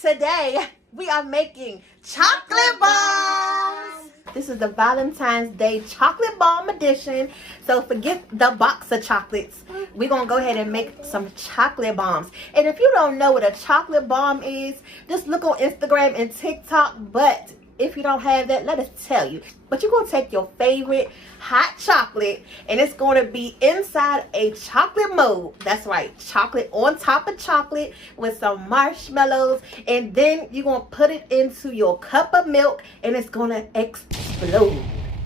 Today we are making chocolate bombs. This is the Valentine's Day chocolate bomb edition. So forget the box of chocolates. We're going to go ahead and make some chocolate bombs. And if you don't know what a chocolate bomb is, just look on Instagram and TikTok. But if you don't have that, let us tell you. But you're going to take your favorite hot chocolate and it's going to be inside a chocolate mold. That's right, chocolate on top of chocolate with some marshmallows. And then you're going to put it into your cup of milk and it's going to explode.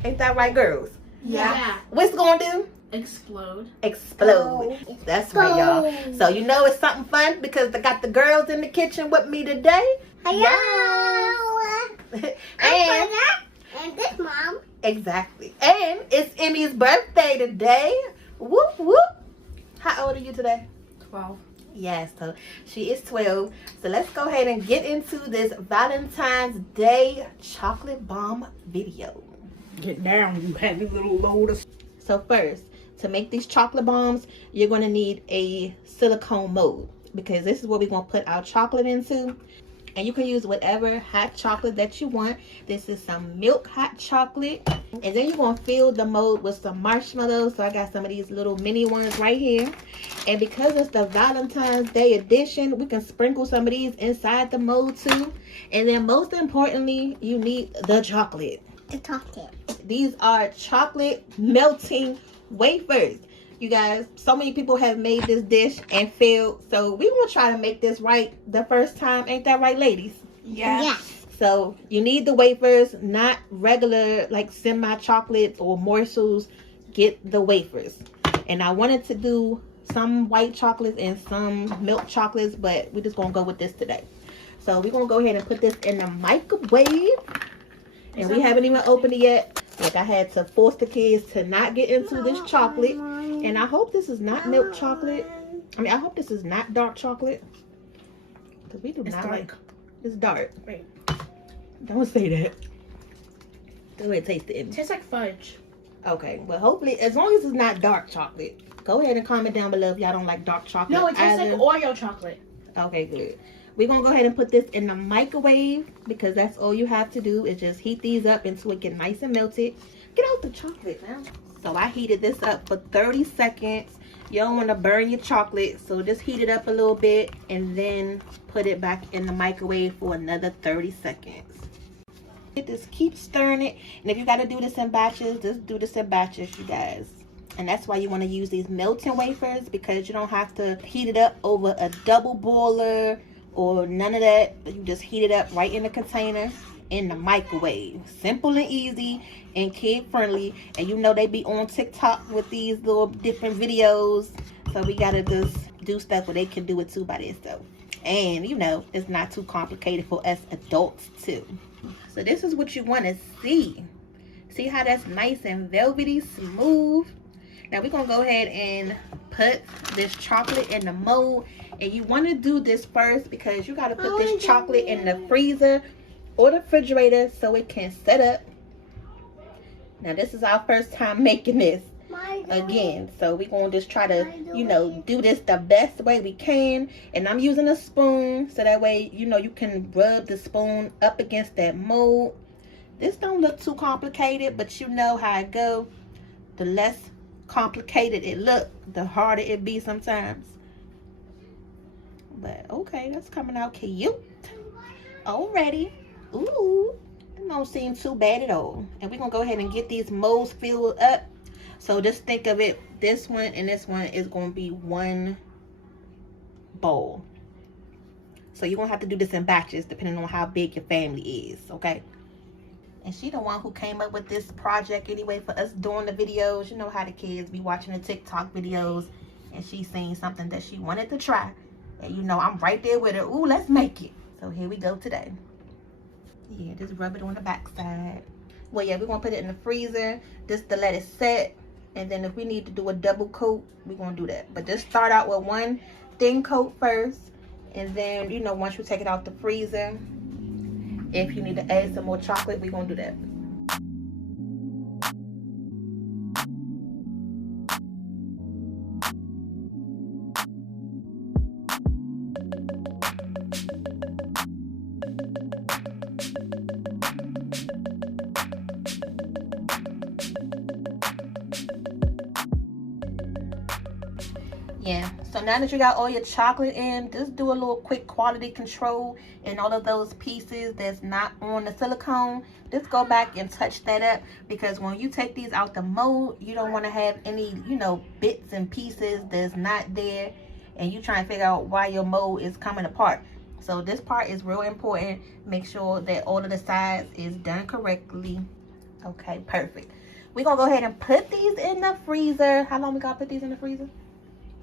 Ain't that right, girls? Yeah. What's it going to do? Explode. Explode. That's right, y'all. So you know it's something fun because I got the girls in the kitchen with me today. Hello. And this mom. Exactly. And it's Emmy's birthday today. Whoop whoop. How old are you today? 12. Yes, so she is 12. So let's go ahead and get into this Valentine's Day chocolate bomb video. Get down, you heavy little load of... So first, to make these chocolate bombs, you're going to need a silicone mold because this is what we're going to put our chocolate into. And you can use whatever hot chocolate that you want. This is some milk hot chocolate. And then you're going to fill the mold with some marshmallows. So I got some of these little mini ones right here. And because it's the Valentine's Day edition, we can sprinkle some of these inside the mold too. And then most importantly, you need the chocolate. The chocolate. These are chocolate melting wafers. You guys, so many people have made this dish and failed. So we want to try to make this right the first time. Ain't that right, ladies? Yes. So you need the wafers, not regular like semi-chocolates or morsels. Get the wafers. And I wanted to do some white chocolates and some milk chocolates, but we're just going to go with this today. So we're going to go ahead and put this in the microwave. And we haven't even opened it yet. Like I had to force the kids to not get into this chocolate. And I hope this is not milk chocolate. I mean, I hope this is not dark chocolate. Because we do not like... It's dark. Wait. Don't say that. Go ahead and taste it. Tastes like fudge. Okay. Well, hopefully, as long as it's not dark chocolate. Go ahead and comment down below if y'all don't like dark chocolate. No, it tastes either. like Oreo chocolate. Okay, good. We're going to go ahead and put this in the microwave because that's all you have to do is just heat these up until it get nice and melted. Get out the chocolate now. So I heated this up for 30 seconds. You don't want to burn your chocolate, so just heat it up a little bit and then put it back in the microwave for another 30 seconds. Just keep stirring it, and if you got to do this in batches, just do this in batches, you guys. And that's why you want to use these melting wafers because you don't have to heat it up over a double boiler or none of that. You just heat it up right in the container in the microwave. Simple and easy and kid friendly. And you know they be on TikTok with these little different videos. So we gotta just do stuff where they can do it too by themselves. And you know, it's not too complicated for us adults too. So this is what you want to see. See how that's nice and velvety smooth? Now we're gonna go ahead and put this chocolate in the mold. And you want to do this first because you got to put this chocolate in the freezer or the refrigerator so it can set up. Now this is our first time making this again. So we're going to just try to, you know, do this the best way we can. And I'm using a spoon so that way, you know, you can rub the spoon up against that mold. This don't look too complicated, but you know how it go. The less complicated it look, the harder it be sometimes. But okay, that's coming out cute already. Ooh, it don't seem too bad at all. And we're gonna go ahead and get these molds filled up. So just think of it, this one and this one is gonna be one bowl. So you're gonna have to do this in batches depending on how big your family is, okay? And she the one who came up with this project anyway for us doing the videos. You know how the kids be watching the TikTok videos and she seen something that she wanted to try. And you know, I'm right there with her. Ooh, let's make it. So here we go today. Yeah, just rub it on the back side. Well, yeah, we're going to put it in the freezer just to let it set. And then if we need to do a double coat, we're going to do that. But just start out with one thin coat first. And then, you know, once you take it out the freezer, if you need to add some more chocolate, we're going to do that. Yeah, so now that you got all your chocolate in, just do a little quick quality control and all of those pieces that's not on the silicone. Just go back and touch that up, because when you take these out the mold, you don't want to have any, you know, bits and pieces that's not there, and you try and figure out why your mold is coming apart. So this part is real important. Make sure that all of the sides is done correctly. Okay, perfect. We're gonna go ahead and put these in the freezer. How long we gotta put these in the freezer?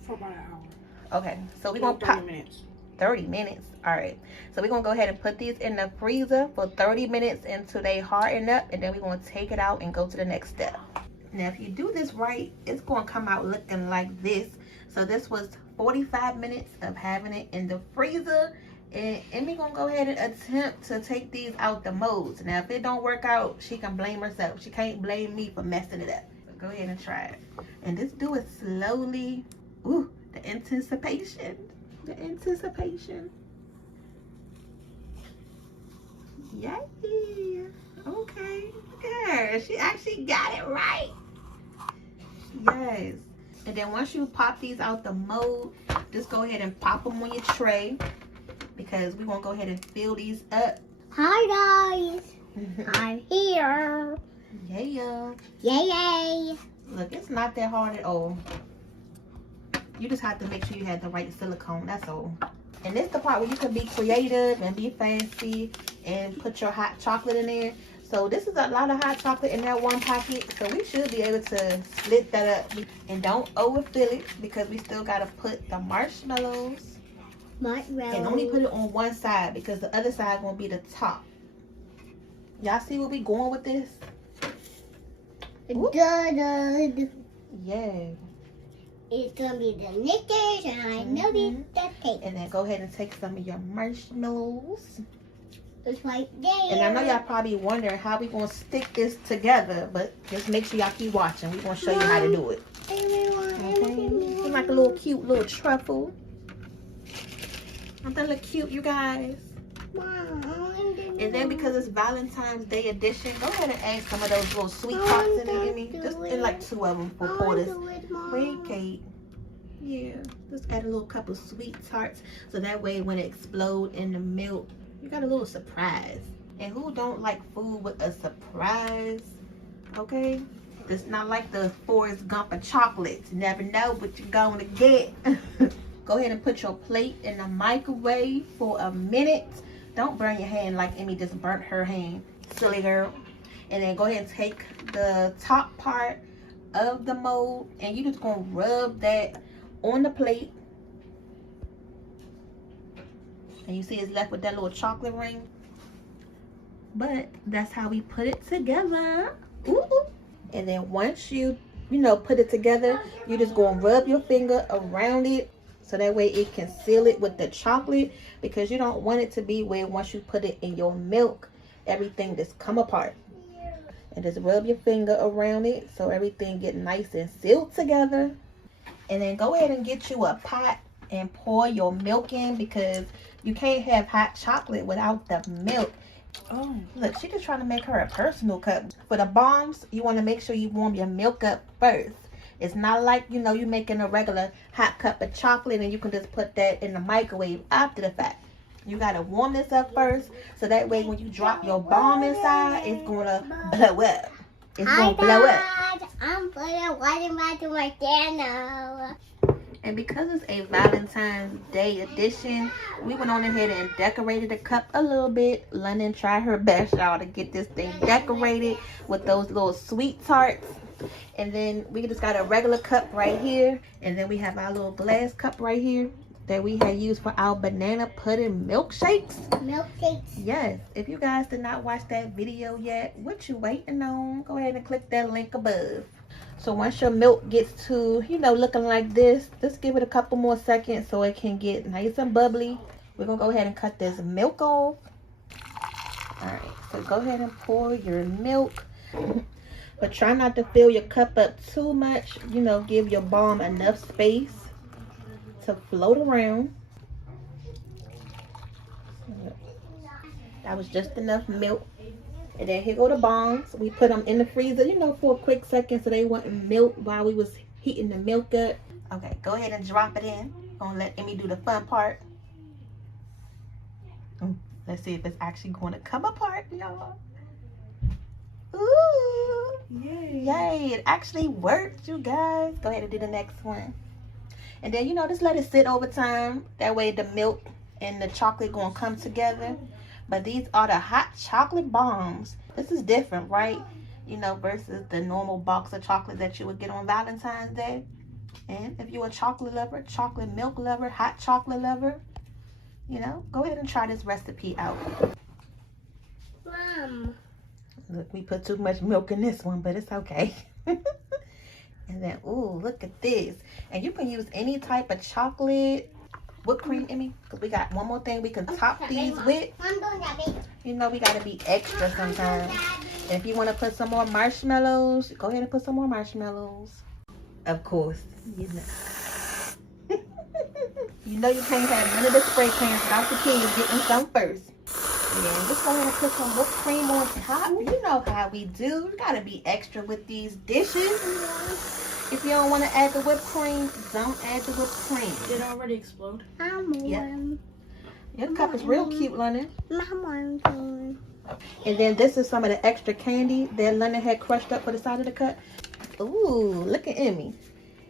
For about an hour. Okay, so we're gonna pop 30 minutes. 30 minutes. All right, so we're gonna go ahead and put these in the freezer for 30 minutes until they harden up, and then we're gonna take it out and go to the next step. Now if you do this right, it's gonna come out looking like this. So this was 45 minutes of having it in the freezer, and we're gonna go ahead and attempt to take these out the molds. Now if it don't work out, she can blame herself. She can't blame me for messing it up. So go ahead and try it, and just do it slowly. Ooh, the anticipation. The anticipation. Yay. Okay. Yeah, she actually got it right. Yes. And then once you pop these out the mold, just go ahead and pop them on your tray, because we're going to go ahead and fill these up. Hi guys, I'm here. Yeah. Yay! Look, it's not that hard at all. You just have to make sure you have the right silicone, that's all. And this is the part where you can be creative and be fancy and put your hot chocolate in there. So this is a lot of hot chocolate in that one packet, so we should be able to split that up. And don't overfill it, because we still got to put the marshmallows. And only put it on one side, because the other side is going to be the top. Y'all see where we going with this? Good. Yeah. It's gonna be the Knickers, and I know the cake. And then go ahead and take some of your marshmallows. It's right there. And I know y'all probably wondering how we gonna stick this together, but just make sure y'all keep watching. We're gonna show you how to do it. Okay. It's like a little cute little truffle. Don't that look cute, you guys? And then because it's Valentine's Day edition, go ahead and add some of those little sweet tarts in there, Emmy. Just in like 2 of them for quarters. Wait, Kate. Yeah, just add a little couple sweet tarts, so that way when it explodes in the milk, you got a little surprise. And who don't like food with a surprise? Okay, it's not like the Forrest Gump of chocolates. You never know what you're gonna get. Go ahead and put your plate in the microwave for a minute. Don't burn your hand like Emmy just burnt her hand, silly girl. And then go ahead and take the top part of the mold, and you just gonna rub that on the plate. And you see it's left with that little chocolate ring. But that's how we put it together. Ooh. And then once you put it together, you just gonna rub your finger around it, so that way it can seal it with the chocolate, because you don't want it to be where once you put it in your milk, everything just come apart. And just rub your finger around it so everything get nice and sealed together. And then go ahead and get you a pot and pour your milk in, because you can't have hot chocolate without the milk. Oh, look, she's just trying to make her a personal cup. For the bombs, you want to make sure you warm your milk up first. It's not like, you making a regular hot cup of chocolate and you can just put that in the microwave after the fact. You got to warm this up first, so that way when you drop your bomb inside, it's going to blow up. It's going to blow up. I'm putting water back in my piano. And because it's a Valentine's Day edition, we went on ahead and decorated the cup a little bit. London tried her best, y'all, to get this thing decorated with those little sweet tarts. And then we just got a regular cup right here. And then we have our little glass cup right here that we had used for our banana pudding milkshakes. Milkshakes. Yes. If you guys did not watch that video yet, what you waiting on? Go ahead and click that link above. So once your milk gets to, looking like this, just give it a couple more seconds so it can get nice and bubbly. We're going to go ahead and cut this milk off. All right. So go ahead and pour your milk. But try not to fill your cup up too much. Give your bomb enough space to float around. That was just enough milk. And then here go the bombs. We put them in the freezer, for a quick second so they wouldn't melt while we was heating the milk up. Okay, go ahead and drop it in. Gonna let Emmy do the fun part. Let's see if it's actually going to come apart, y'all. Ooh! Yay! Yay! It actually worked, you guys. Go ahead and do the next one. And then, you know, just let it sit over time. That way the milk and the chocolate gonna come together. But these are the hot chocolate bombs. This is different, right? You know, versus the normal box of chocolate that you would get on Valentine's Day. And if you're a chocolate lover, chocolate milk lover, hot chocolate lover, you know, go ahead and try this recipe out. Mom. Look, we put too much milk in this one, but it's okay. And then, ooh, look at this. And you can use any type of chocolate, whipped cream, Emmy, because we got one more thing we can top these with. You know, we got to be extra sometimes. And if you want to put some more marshmallows, go ahead and put some more marshmallows. Of course, you know. You know you can't have none of the spray cans without the kids getting some first. Yeah, just go ahead and put some whipped cream on top. You know how we do. You gotta be extra with these dishes. If you don't want to add the whipped cream, don't add the whipped cream. Did it already explode? Yeah. Your cup is real cute, London. Mom. And then this is some of the extra candy that London had crushed up for the side of the cup. Ooh, look at Emmy.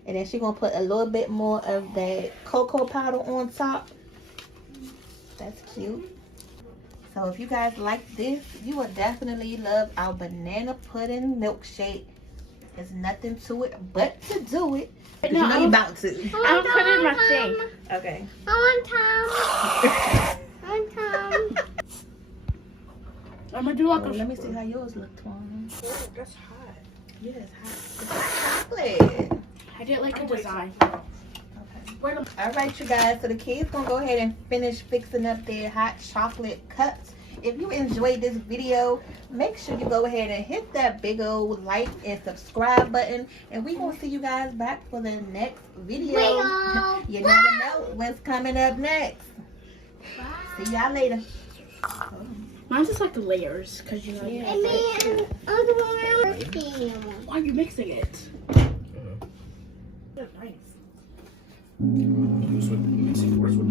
And then she's gonna put a little bit more of that cocoa powder on top. That's cute. So if you guys like this, you will definitely love our banana pudding milkshake. There's nothing to it but to do it. But you know you're about to. I'll put it in my thing. Okay. I want Tom. I'm gonna do like a. Let me see how yours look, Twan. Oh, that's hot. Yeah, it's hot. It's chocolate. I did like a design. Okay. All right, you guys. So the kids gonna go ahead and finish fixing up their hot chocolate cups. If you enjoyed this video, make sure you go ahead and hit that big old like and subscribe button. And we gonna see you guys back for the next video. You never know what's coming up next. See y'all later. Mine's just like the layers, cause you know. Yeah. Why are you mixing it? Nice. Use with mixing words with